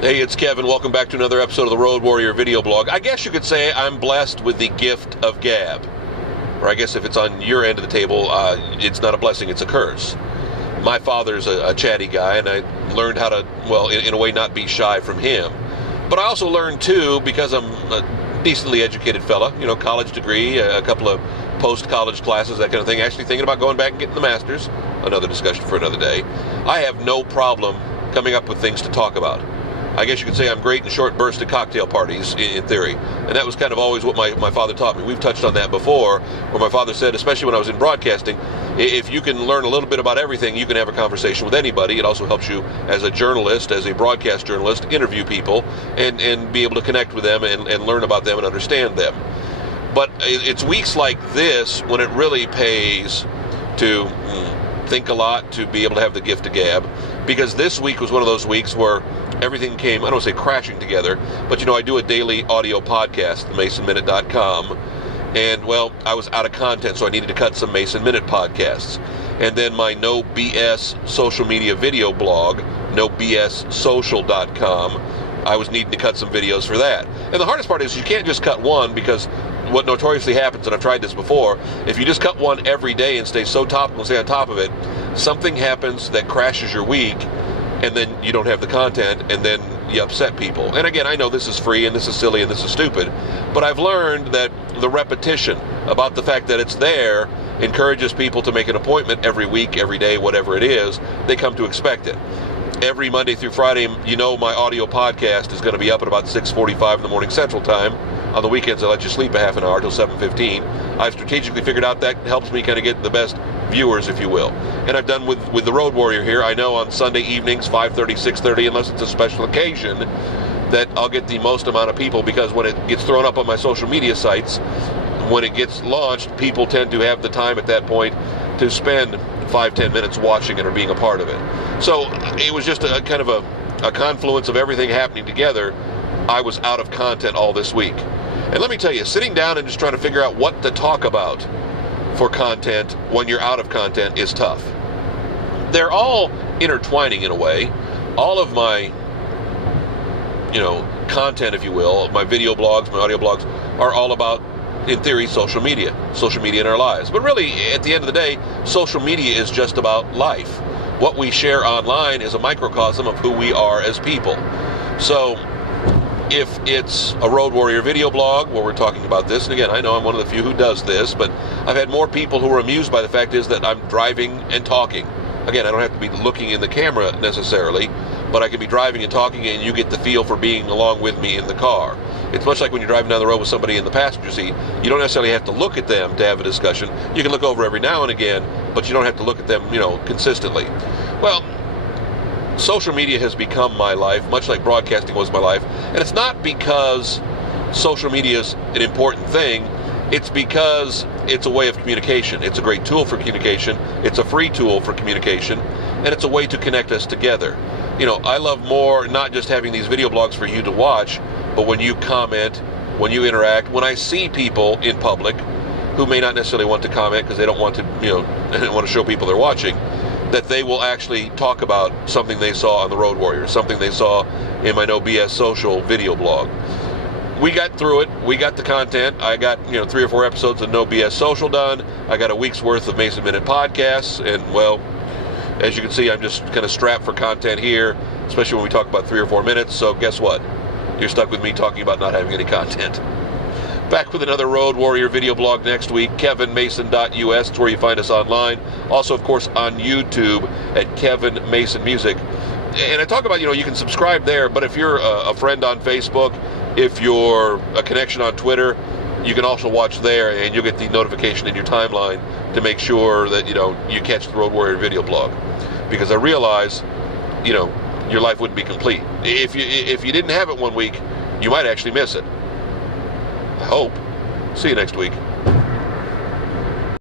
Hey, it's Kevin. Welcome back to another episode of the Road Warrior video blog. I guess you could say I'm blessed with the gift of gab. Or I guess if it's on your end of the table, it's not a blessing, it's a curse. My father's a chatty guy, and I learned how to, well, in a way, not be shy from him. But I also learned, too, because I'm a decently educated fella, college degree, a couple of post-college classes, that kind of thing, actually thinking about going back and getting the master's. Another discussion for another day. I have no problem coming up with things to talk about. I guess you could say I'm great in short bursts at cocktail parties, in theory. And that was kind of always what my father taught me. We've touched on that before, where my father said, especially when I was in broadcasting, if you can learn a little bit about everything, you can have a conversation with anybody. It also helps you as a journalist, as a broadcast journalist, interview people and be able to connect with them and learn about them and understand them. But it's weeks like this when it really pays to think a lot, to be able to have the gift of gab, because this week was one of those weeks where everything came, I don't want to say crashing together, but I do a daily audio podcast, masonminute.com, and well, I was out of content, so I needed to cut some Mason Minute podcasts. And then my No BS social media video blog, nobssocial.com, I was needing to cut some videos for that. And the hardest part is you can't just cut one, because what notoriously happens, and I've tried this before, if you just cut one every day and stay so topical and stay on top of it, something happens that crashes your week, and then you don't have the content, and then you upset people. And again, I know this is free, and this is silly, and this is stupid, but I've learned that the repetition about the fact that it's there encourages people to make an appointment every week, every day, whatever it is, they come to expect it. Every Monday through Friday, my audio podcast is going to be up at about 6:45 in the morning Central Time. On the weekends, I let you sleep a half an hour till 7:15. I've strategically figured out that helps me kind of get the best viewers, if you will. And I've done with the Road Warrior here. I know on Sunday evenings, 5:30, 6:30, unless it's a special occasion, that I'll get the most amount of people, because when it gets thrown up on my social media sites, when it gets launched, people tend to have the time at that point to spend 5-10 minutes watching it or being a part of it. So it was just a kind of a confluence of everything happening together. I was out of content all this week. And let me tell you, sitting down and just trying to figure out what to talk about for content when you're out of content is tough. They're all intertwining in a way. All of my, content, if you will, my video blogs, my audio blogs, are all about, in theory, social media in our lives. But really, at the end of the day, social media is just about life. What we share online is a microcosm of who we are as people. So if it's a Road Warrior video blog where we're talking about this, and again, I know I'm one of the few who does this, but I've had more people who are amused by the fact is that I'm driving and talking. Again, I don't have to be looking in the camera necessarily, but I can be driving and talking, and you get the feel for being along with me in the car. It's much like when you're driving down the road with somebody in the passenger seat. You don't necessarily have to look at them to have a discussion. You can look over every now and again, but you don't have to look at them, consistently. Well, social media has become my life, much like broadcasting was my life. And it's not because social media is an important thing. It's because it's a way of communication. It's a great tool for communication. It's a free tool for communication. And it's a way to connect us together. I love more not just having these video blogs for you to watch, but when you comment, when you interact, when I see people in public who may not necessarily want to comment because they don't want to, they don't want to show people they're watching, that they will actually talk about something they saw on the Road Warrior, something they saw in my No BS Social video blog. We got through it. We got the content. I got, 3 or 4 episodes of No BS Social done. I got a week's worth of Mason Minute podcasts, and well, as you can see, I'm just kind of strapped for content here, especially when we talk about 3 or 4 minutes. So guess what? You're stuck with me talking about not having any content. Back with another Road Warrior video blog next week, kevinmason.us. It's where you find us online. Also, of course, on YouTube at Kevin Mason Music. And I talk about, you can subscribe there, but if you're a friend on Facebook, if you're a connection on Twitter, you can also watch there, and you'll get the notification in your timeline to make sure that, you catch the Road Warrior video blog. Because I realize, your life wouldn't be complete. If you didn't have it one week, you might actually miss it. I hope. See you next week.